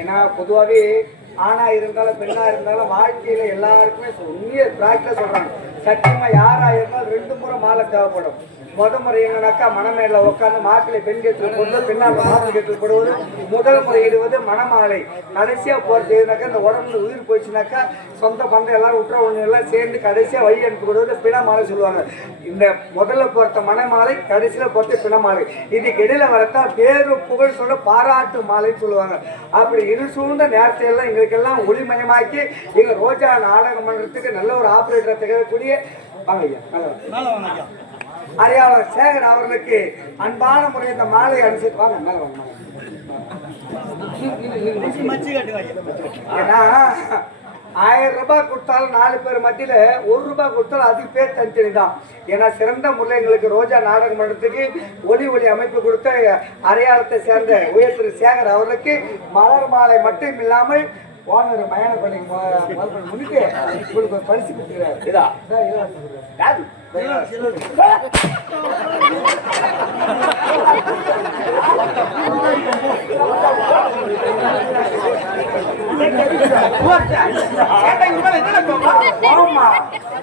ஏன்னா பொதுவாகவே ஆணா இருந்தாலும் பெண்ணா இருந்தாலும் வாழ்க்கையில எல்லாருக்குமே உண்மையை பிராக்டில சொல்றாங்க. சத்தியமா யாரா இருந்தாலும் 2 முறை மாலை தேவைப்படும். முறை எங்கனாக்கா மணமேல உட்காந்து மாப்பிள்ளை பெண் கேட்டு போடுவது, பெண்ணால் மாப்பிள்ளை கேட்டு போடுவது, முதல் முறை இடுவது மணமாலை. கடைசியா போறதுனாக்கா இந்த உடம்புல உயிர் போயிடுச்சுனாக்கா சொந்த பந்தம் எல்லாரும் உற்றவங்க எல்லாம் சேர்ந்து கடைசியா வழி அனுப்பி கொடுவது பிணமாலை சொல்லுவாங்க. இந்த முதல்ல பொறுத்த மணமாலை, கடைசியில பொறுத்த பிணமாலை. இதுக்கு இடையில வரத்தா பேரு புகழ் சொல்ல பாராட்டு மாலைன்னு சொல்லுவாங்க. அப்படி இரு சூழ்ந்த நேரத்தை எல்லாம் எங்களுக்கெல்லாம் ஒளிமயமாக்கி எங்க ரோஜா நாடகம் பண்றதுக்கு நல்ல ஒரு ஆபரேட்டரை திகழக்கூடிய அறியாளர் சேகர் அவர்களுக்கு அன்பான முறை இந்த மாலை அனுப்பிச்சு வாங்க. மேல வாங்க. ஏன்னா 1000 ரூபாய் கொடுத்தாலும் 4 பேர் மத்தியில 1 ரூபாய் கொடுத்தாலும் அதுக்கு பேர் தனித்தனி தான். ஏன்னா சிறந்த முறையில் எங்களுக்கு ரோஜா நாடகம் மன்றத்துக்கு ஒளி அமைப்பு கொடுத்த அடையாளத்தை சேர்ந்த உயர் திரு சேகர் அவர்களுக்கு மலர் மாலை மட்டும் இல்லாமல் ஓனர் மயான பண்ணி முன்னிட்டு உங்களுக்கு பரிசு கொடுத்துக்கிறார்.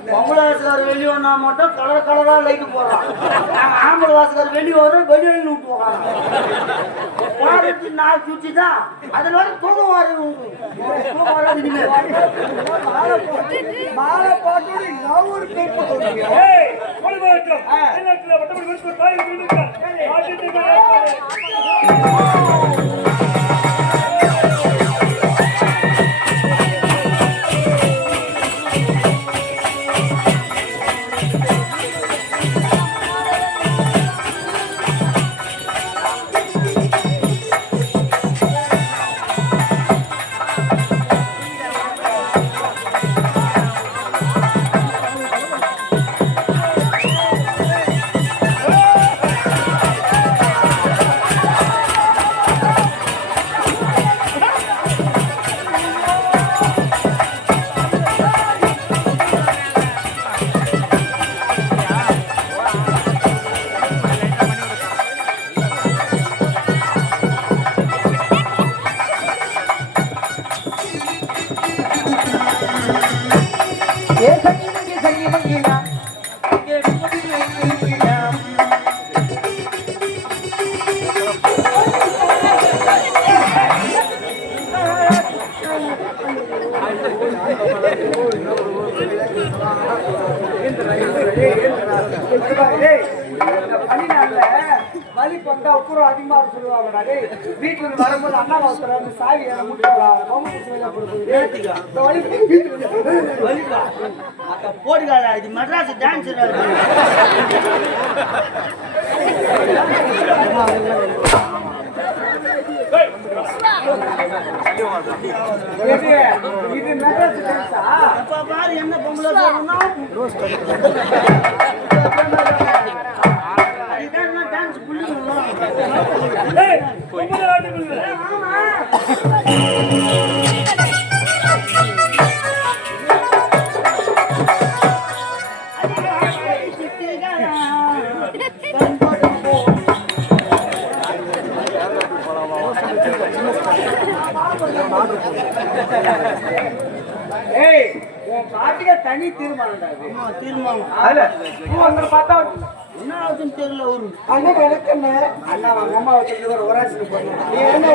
பொம்பளை வாசகார் வெளியே வந்தா மட்டும் கலர் கலரா லைட் போடுறான். ஆம்பளை வாசகார் வெளியே வரும் வெளியே விட்டு போறாங்க. பாடத்து 4 சுற்றி தான் அதுல வந்து தூக்கம் வராது. மாலை போட்டு ஒரு பேர் வலிக்கு வந்தா உப்புறம் அதிகமா சொல்லுவாங்கடா. டேய் வீட்டுல இருந்து வரும்போது அண்ணா ஒருத்தர் வந்து சாவி முடிக்கலாம் வலிக்கா அக்கா போடுகாடா இது மெட்ராஸ் டான்ஸ் இது மெட்ராஸ் டான்ஸா? அப்ப பாரு என்ன பொம்பளை சொல்லணும் டான்ஸ் ஏய் உன் பாட்டுக்கு தனி தீர்மானம்டா இது. தீர்மானம் அதுல பூ அங்க பார்த்தா என்ன ஆகுதுன்னு தெரியல ஒரு அண்ணா வணக்கண்ணே. அண்ணா அவங்க அம்மா வச்சுட்டு ஒரு ஒராசிக்கு போனோம். நீ என்ன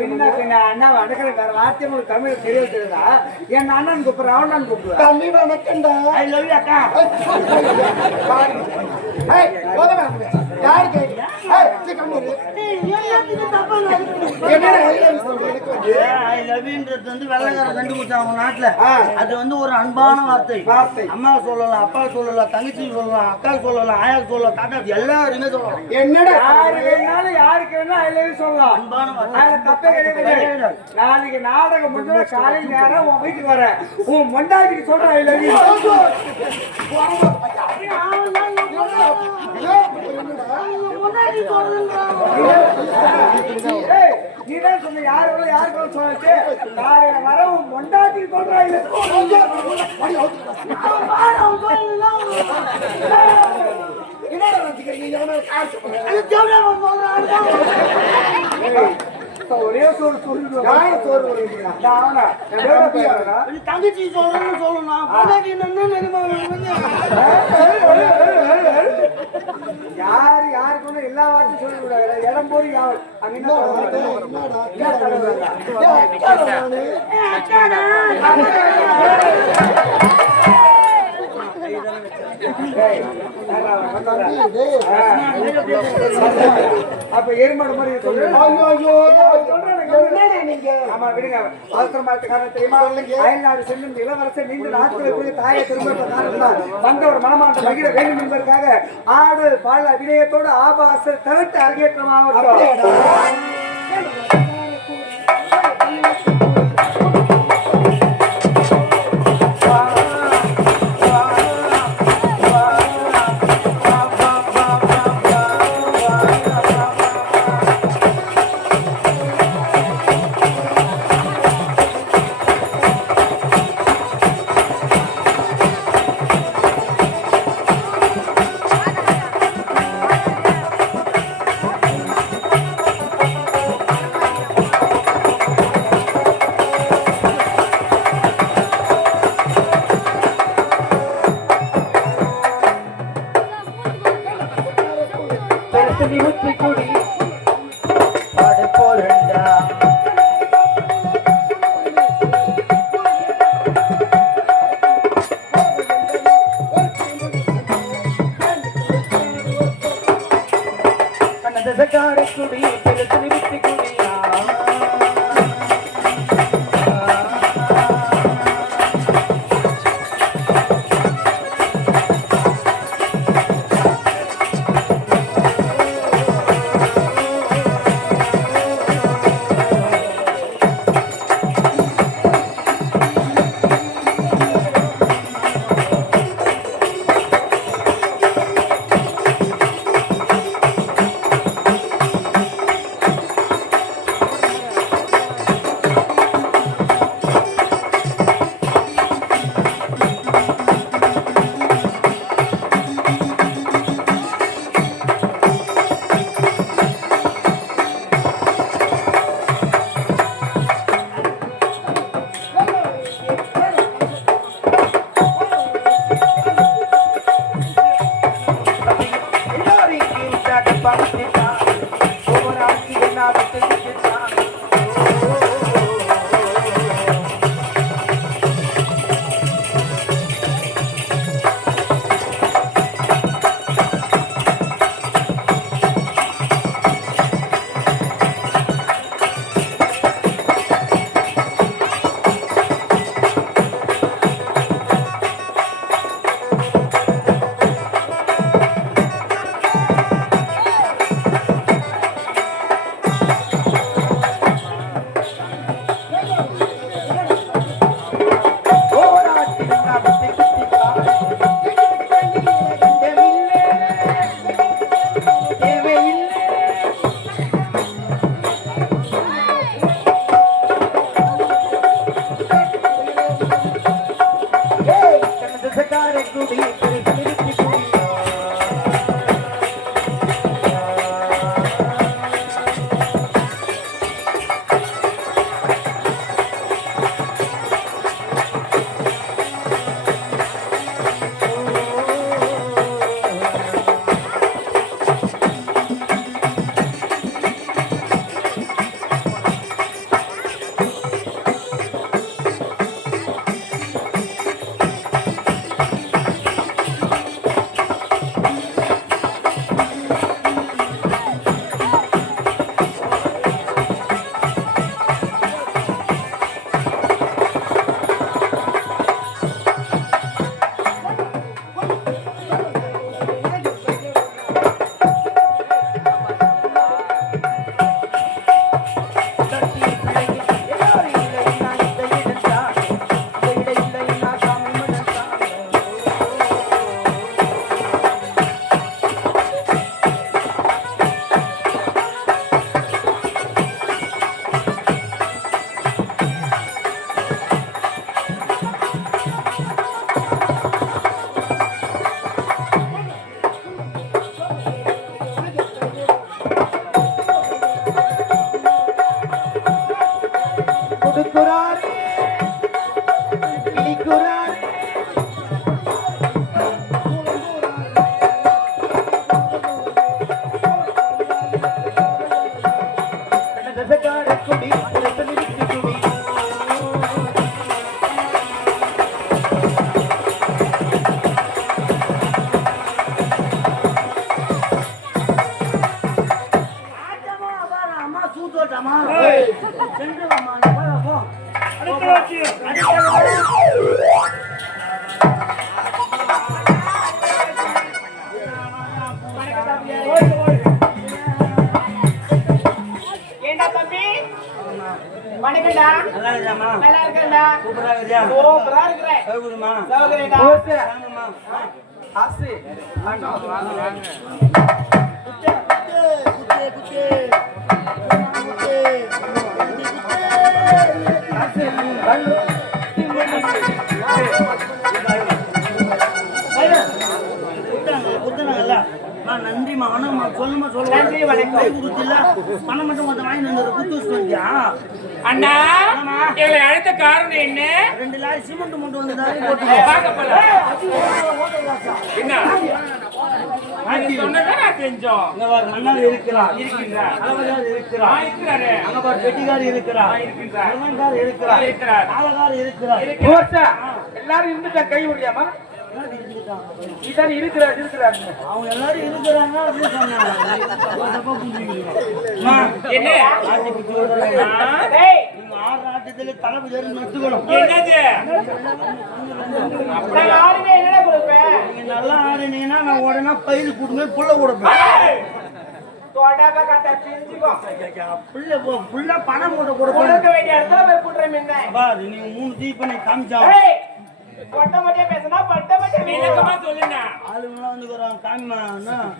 பின்ன பின்ன அண்ணா வணக்கிற வேற வார்த்தை உங்களுக்கு தமிழ் தெரிய தெரியுதா? என் அண்ணன் கூப்பிடுற அவன் கூப்பிடுவேன். தம்பி வணக்கண்டா. ஐ லவ் யூ அக்கா யாரு கேட்க ஐ லவ் யூன்றது வந்து வெள்ளைக்காரன் கண்டுபிடிச்சாங்க நாட்டுல. அது வந்து ஒரு அன்பான வார்த்தை. அம்மா சொல்லலாம், அப்பா சொல்லலாம், தங்கச்சி சொல்லலாம், அக்கா சொல்லலாம், ஆயா சொல்லலாம், தாத்தா எல்லாருமே சொல்லலாம். என்னடா யாரு வேணாலும் யாருக்கு வேணாலும் ஐ லவ் யூ சொல்லலாம். அன்பான வார்த்தை. அதுல தப்பே கிடையாது. நாளைக்கு நாடகம் முடிஞ்ச காலையில் நேரம் உன் வீட்டுக்கு வரேன். உன் மொண்டாட்டிக்கு சொல்றேன் ஐ லவ் யூ. நீ தான் சொன்ன யாரு யாருக்கு சொல்லிச்சு நாளைக்கு வர உன் மொண்டாட்டிக்கு சொல்றேன் ஐ லவ் யூ. ஒரே சோறு தங்கச்சி சொல்லணும்னு சொல்லணும். யாரு யாருக்கு எல்லா வார்த்தையும் சொல்ல கூடாது. இடம் போது அப்ப எருமாடு மாதிரி சொல்றேன். ஆமா விடுங்க. அவசரமாத்துக்காரன் தெரியுமா? அயல்நாடு செல்லும் இளவரசர் நீண்ட நாட்களுக்குரிய தாயை திரும்ப வந்த ஒரு மனமாற்ற மகிழ வேண்டும் என்பதற்காக ஆடு பால் அபிநயத்தோடு ஆபாச தவிர்த்து அரங்கேற்றமாக ஏண்டா தம்பி வணக்கம்டா. நல்லா இருக்கியாம்மா? நல்லா இருக்கேன்டா. சூப்பரா இருக்கியா? சூப்பரா இருக்கிறேன். சௌகரியமா? சௌகரியம்டா. வாங்கம்மா. ஆசு நன்றிமா ஆனாமா சொல்லுமா சொல்லுமா நன்றி, வணக்கம். கை கொடுத்துல பணம் மட்டும் கொஞ்சம் வாங்கி வந்தது குத்து வச்சு வந்தியா? அண்ணா எங்களை அழைத்த காரணம் என்ன? 2 லாரி சிமெண்ட் மூட்டை வந்ததாலே வாங்க போலாம். என்ன நீங்க சொன்னதை நான் செஞ்சோம். மன்னர் இருக்கிறார், இருக்கின்றார். அளவகார் இருக்கிறார், இருக்கிறாரு. அங்க பாரு பெட்டிகார் இருக்கிறார், இருக்கின்றார். அலங்கார் இருக்கிறார், இருக்கிறார். ஆலகார் இருக்கிறார். எல்லாரும் இருந்துட்டா கை விடுறியாமா? எல்லாரும் இருந்துட்டாங்க. இதான் இருக்கிறாரு அவங்க எல்லாரும் இருக்கிறாங்க அப்படின்னு சொன்னாங்க. தப்பா புரிஞ்சுக்கிறீங்க. என்ன ஆட்டி பிடிச்சி விடுறாங்க. டேய், நீங்க ஆறு ஆட்டத்திலே தளபதி ஏறி நட்டுக்கணும். என்னது? நான் யாருமே என்னடா கொடுப்பேன்? நீங்க நல்லா ஆடினீங்கன்னா நான் உடனே பயிர் கூட்டுமே புள்ள கொடுப்பேன். தோடாப்பா கட்ட பிரிஞ்சுக்கோ. புள்ள பணம் போட்டு கொடுப்பேன். கொடுக்க வேண்டிய இடத்துல போய் புடுறேன் என்ன? பாரு நீங்க 3 தீப்பனை காமிச்சா டேய், பொட்ட மட்டியா பேசுனா பட்ட மட்டியா விளக்கமா சொல்லுங்க. ஆளுங்கெல்லாம் வந்துக்கிறாங்க காமிமா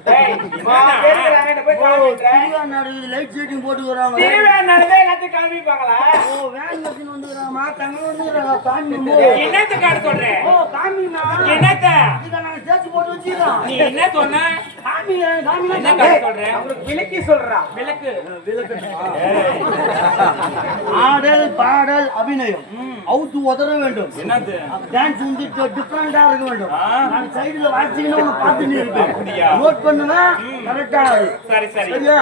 டேய், வா கேக்குறாங்க என்ன போய் காமிக்கிறேன். திருவா நடக்குது லைட் செட்டிங் போட்டுக்கிறாங்க. திருவே நடந்தே எல்லாத்தையும் காமிப்பாங்களா? ஓ வேன் வச்சுன்னு வந்துக்கிறாங்க தங்க வந்துக்கிறாங்க காமிமோ. என்னத்த காட்ட சொல்றேன்? ஓ காமிமா என்னத்த இத நான் தேய்ச்சி போட்டு வச்சிருக்கேன். நீ என்ன சொன்ன? காமிங்க என்ன காமிங்க காட்ட சொல்றேன்? அவங்களுக்கு விலக்கி சொல்றா. விளக்கு. ஆடல் பாடல் அபிநயம் அவுத்து உதற வேண்டும். என்னது? டான்ஸ் வந்து டிஃபரெண்டா இருக்க வேண்டும். நான் சைடுல வாசிக்கணும் உன்னை பார்த்து நீ இருப்பேன். அப்படியா? நோட் பண்ணுவேன் கரெக்டா. சரி சரி. சரியா?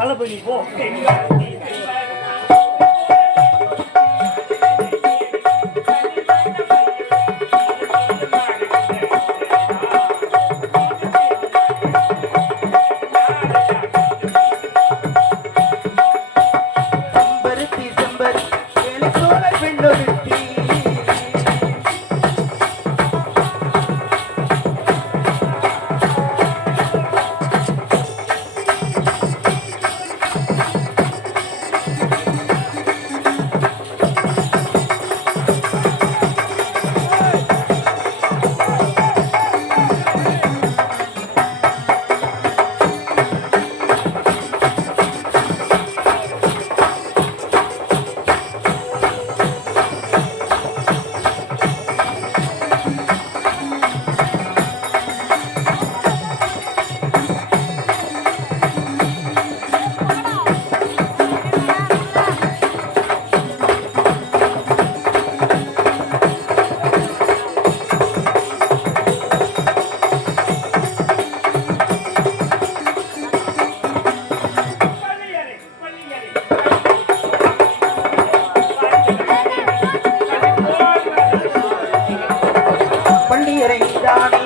கலை பண்ணி போ. பள்ளியறை, பள்ளியறை. பள்ளியறை தானே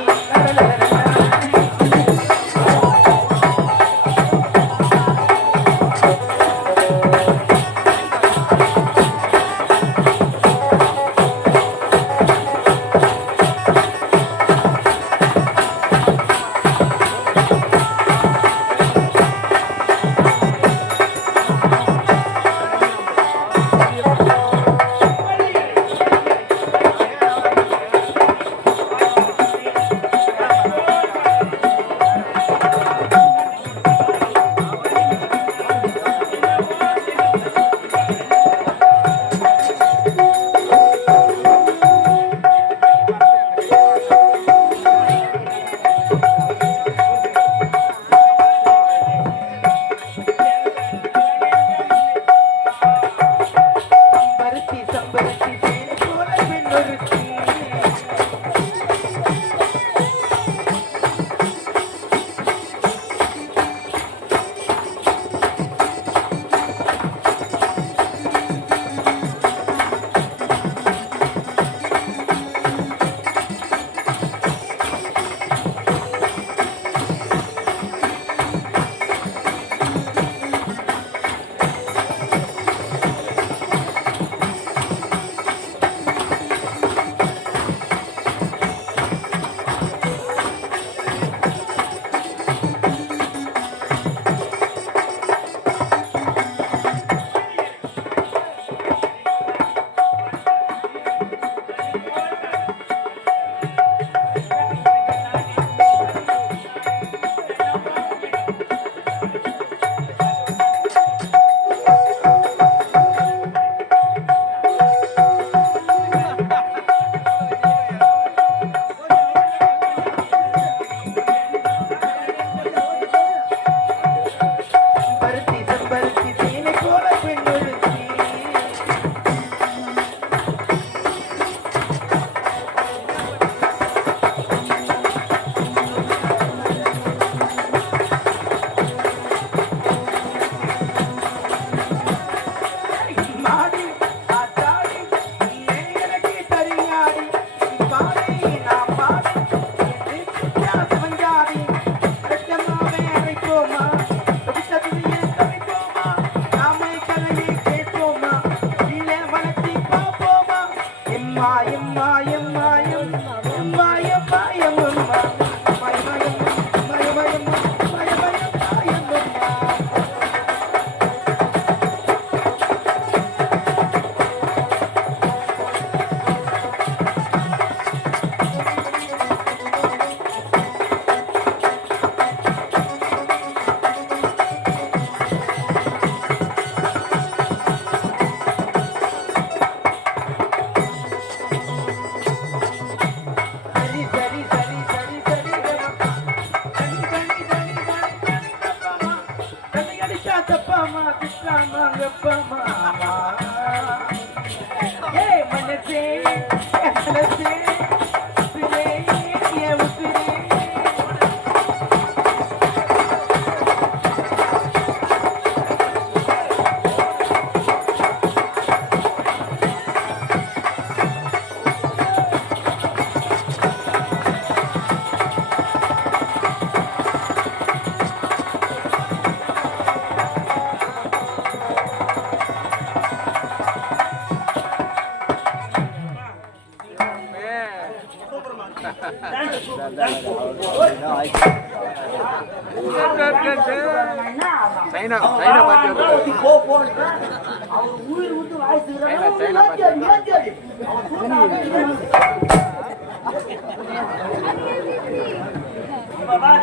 எம்மா எம்மா எம்மா எம்மா எம்மா எம்மா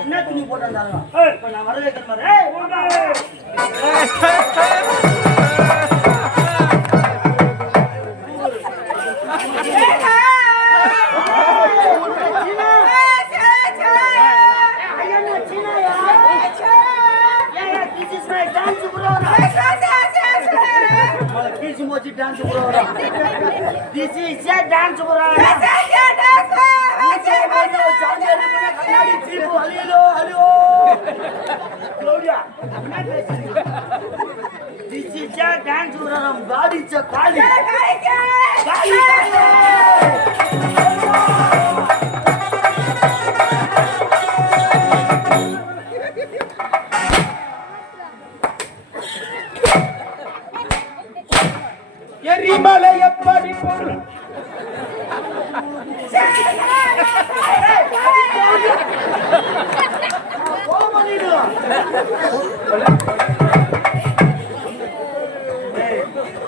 என்ன துணி போட்டாங்க நான் வரவேற்கிற மாதிரி dance program. This is a dance program. Claudia, this is a dance program. God is a Kali. எரிமலை எப்படி போடும்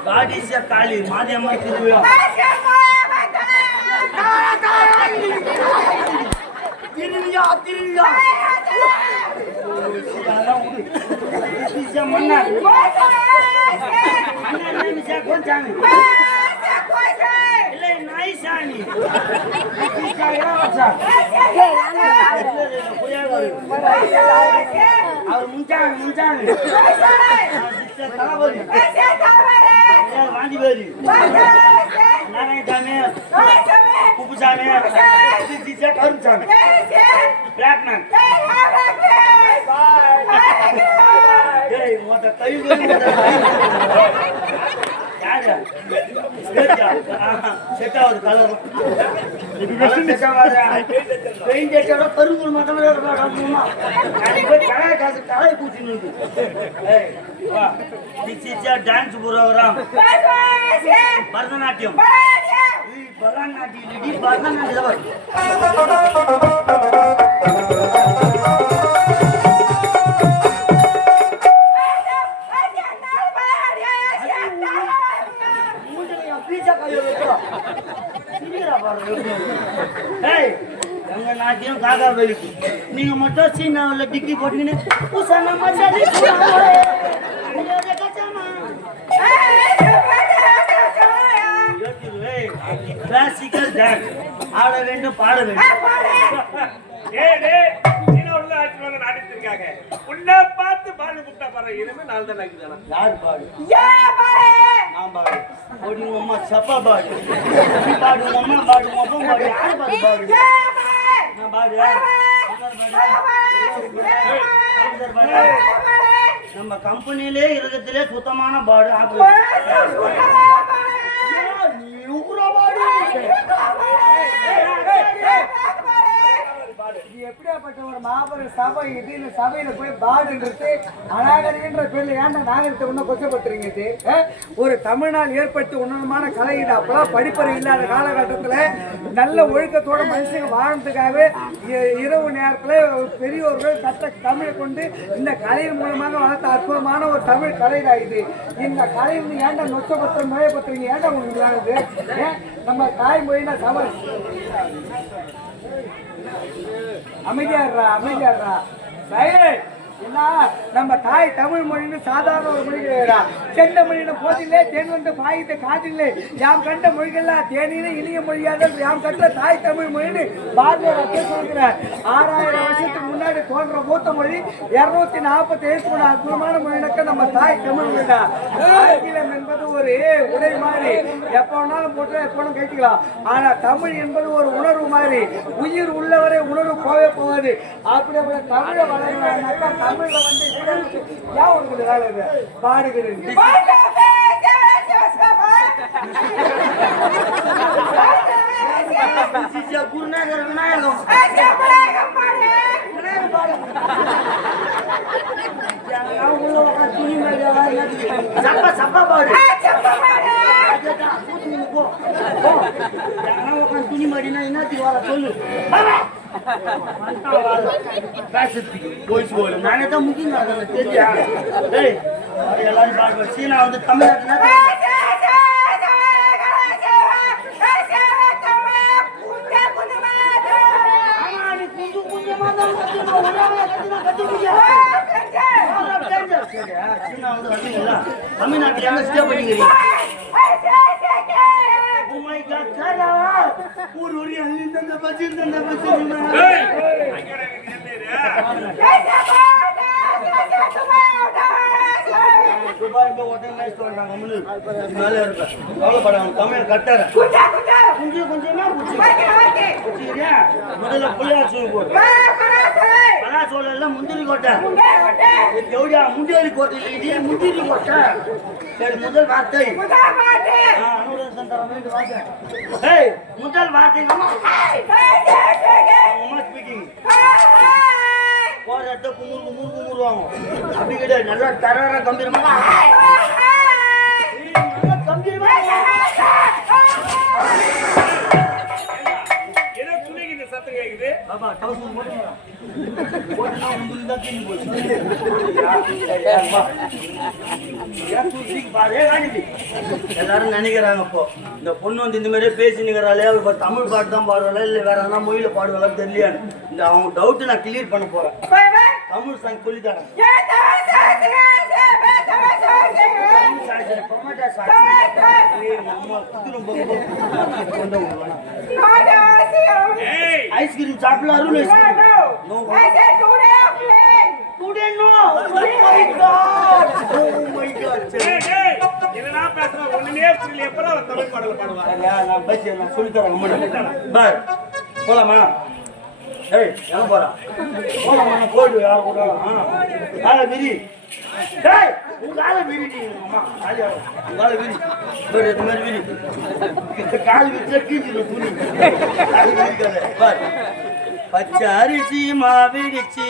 காடிச காளி மாரியம்மா திருவிழா திருவிழா திருவிழா மன்னர் கொஞ்சாமி இல்லை நாய்சாமி அவர் முஞ்சாமி முஞ்சாமி தளபதி வாந்தி பேரி நாராயணசாமி குப்புசாமி கருப்புசாமி பிளாக்மேன் கரும்பு மட்டும் தலை பூச்சி டான்ஸ் ப்ரோக்ராம் பரதநாட்டியம் பரதநாட்டியம் பரதநாட்டியம் எங்க நாட்டியம் காக்கா வெளிக்கு நீங்க மட்டும் சீனாவில் டிக்கி போட்டீங்கன்னு கிளாசிக்கல் டான்ஸ் ஆட வேண்டும் பாட வேண்டும் நாட்டிருக்காங்க உன்னை பார்த்து பாடு முட்டா பாரு இனிமே நாள் தான் ஆகிதானா யார் பாடு நான் பாடு ஓடிங்க அம்மா சப்பா பாடு பாடுங்க அம்மா பாடுங்க அப்பா பாடு யார் பாடு பாடு நான் பாடு நம்ம கம்பெனியிலே இருக்கிறதுலே சுத்தமான பாடு எப்படியாப்பட்ட ஒரு மாபெரும் சபை இது? இந்த சபையில போய் பாடுன்றது அநாகரிகன்ற பேர்ல ஏன்டா நாகரிகத்தை ஒன்றும் கொச்சப்படுத்துறீங்க இது? ஒரு தமிழ்நாள் ஏற்பட்டு உன்னதமான கலை இது. அப்பெல்லாம் படிப்பறை இல்லாத காலகட்டத்துல நல்ல ஒழுக்கத்தோட மனுஷங்க வாழ்றதுக்காகவே இரவு நேரத்துல பெரியோர்கள் கற்ற தமிழை கொண்டு இந்த கலையின் மூலமாக வளர்த்த அற்புதமான ஒரு தமிழ் கலை தான் இது. இந்த கலை ஏன்டா நொச்சப்பத்திரம் நோயப்பத்திரீங்க? ஏன்டா உங்களுக்கு இல்லாதது? நம்ம தாய்மொழினா சபை அமைதியாடுறா என்ன நம்ம தாய் தமிழ் மொழின்னு சாதாரண ஒரு மொழி கிடையாதா? செந்தமிழின போதில்லை தேன் வந்து பாயித்த காதில்லை யாம் கண்ட மொழிகள்லாம் தேனில இனிய மொழியாக யாம் கண்ட தாய் தமிழ் மொழின்னு பாரதியார் சொல்கிறார். 6000 வருஷத்துக்கு முன்னாடி தோன்ற மூத்த மொழி 247 அற்புதமான மொழினாக்க நம்ம தாய் தமிழ் மொழி தான். ஆங்கிலம் என்பது ஒரு உடை மாதிரி எப்ப வேணாலும் போட்டு எப்ப வேணும் கேட்டுக்கலாம். ஆனா தமிழ் என்பது ஒரு உணர்வு மாதிரி, உயிர் உள்ளவரை உணர்வு போவே போகாது. அப்படி தமிழை வளர்க்கலாம்னாக்கா தமிழ்ல வந்து ஏன் உங்களுக்கு வேலை இது? பாடுகிறேன் குருநாதர் விநாயகம் சப்பா பாடு துணி மாடினா என்னத்துக்கு வர சொல்லு. நானே தான் முக்கியம் தெரியா எல்லாரும் பாடுவேன். சீனா வந்து தமிழ்நாட்டுல தமிழ்நாட்டுல என்ன ஸ்டே பண்ணிக்கிறீங்க? ஒரு அள்ளி பச்சு தமிழ் கட்டார கொஞ்சமா முதல்ல புள்ளையார் சொல்லி போடு. சொல்லலாம் முந்திரி கோட்டை எவ்வளோ முந்திரி கோட்டை இல்லையே முந்திரி கோட்டை. சரி முதல் வார்த்தை முதல் வார்த்தை ஸ்பீக்கிங் போராட்ட குமுருவாங்க. அப்படி கிடையாது, நல்லா தர கம்பீரமா கம்பீரமா சத்தம் கேக்குது. எல்லாரும் நினைக்கிறாங்க இப்போ இந்த பொண்ணு வந்து இந்த மாதிரியே பேசினுக்கிறாளே அவள் தமிழ் பாட்டு தான் பாடுவாளா இல்லை வேற எதனா மொழியில பாடுவாளா தெரியலையான்னு இந்த அவங்க டவுட்டு நான் கிளியர் பண்ண போறேன். தமிழ் சாங் சொல்லித்தரேன். ஐஸ்கிரீம் சாப்பிடலாம். போலாமா? ஏய் எங்க போறா? போலாமா? போயிடு யார் கூட விரி உங்கால விரிடி அம்மா உங்கால விரி பட் இது மாதிரி விரி கால் விரிச்சா கீஞ்சிடும் துணி. பச்சை அரிசி மாவிடிச்சு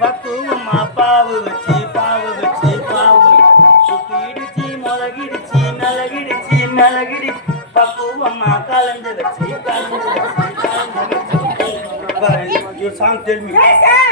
பக்குவமா பாவு வச்சு பாவு சுத்திடுச்சு மிளகிடுச்சு பக்குவமா கலந்து வச்சு You song tell me. Yes, sir.